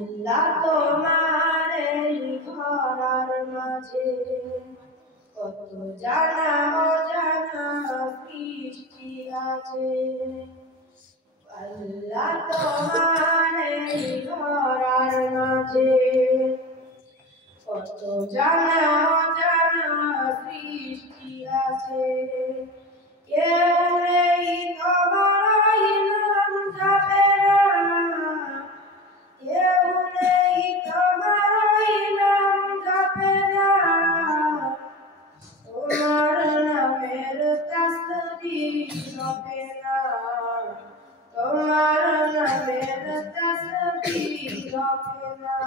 আল্লাহ তোমার এই ধরার মাঝে কত জানা অজানা সৃষ্টি আছে। আল্লাহ তোমার এই ধরার মাঝে কত জানা অজানা সৃষ্টি আছে। কেউ নেই তোমার নাম যাবে না, কেউ নেই তোমার নাম যাবে না। তোমার নামের তাসবিহ হবে না, তোমার নামের তাসবিহ হবে না।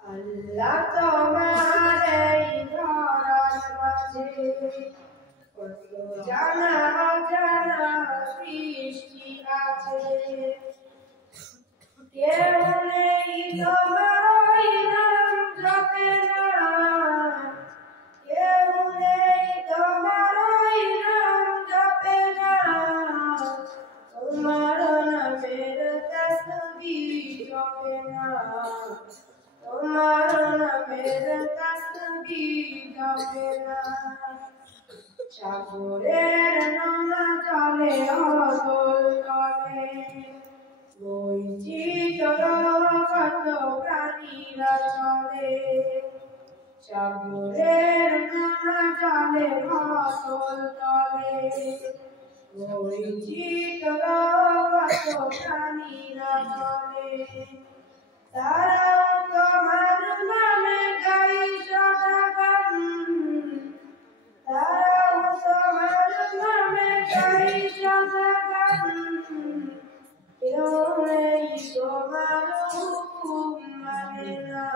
আল্লাহ তোমার এই ধরার মাঝে কত জানা অজানা সৃষ্টি আছে। কেউ নেই তোমার নাম জপে না, কেউ নেই তোমার নাম জপে না। তোমার নামের তাসবিহ হবে না, তোমার নামের তাসবিহ হবে না। সাগরের নোনা জলে অতল তলে বৈচিত্র্য কত প্রাণীরা চলে। সাগরের নোনা জলে অতল তলে বৈচিত্র্য কত প্রাণীরা চলে। তারাও তোমার নামে গাই সদাগান, তারাও তোমার নামে গাই সদাগান। কেউ নেই তোমার হুকুম মানে না,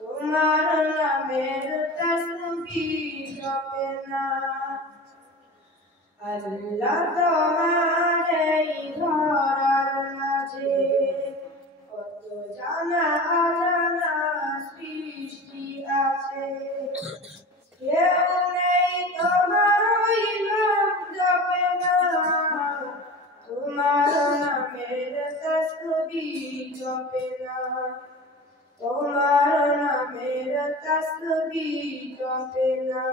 তোমার নামের তাসবিহ জপে না। আল্লাহ তোমার এই ধরার মাঝে কত জানা অজানা সৃষ্টি আছে। কেউ নেই তোমার নাম জপে না, তোমার নামের তাসবিহ জপে না, তোমার নামের তাসবিহ জপে না।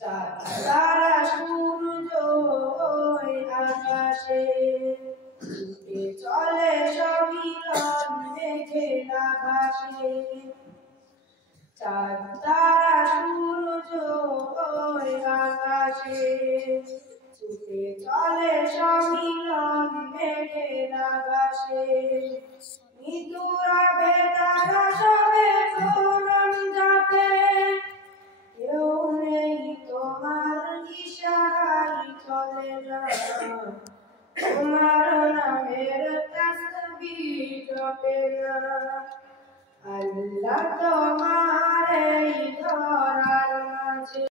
তারা সূর্য ওই আকাশে ছুটে চলে সমীরণ মেঘের আকাশে। তারা সূর্য ওই আকাশে ছুটে চলে সমীরণ মেঘের আকাশে। মৃদুরাবে তারা সবে প্রণাম জাপে, কেউ নেই তোমার ইশারায় চলে না, তোমার নামের তাসবিহ জপে না। আল্লাহ তোমার এই ধরার মাঝে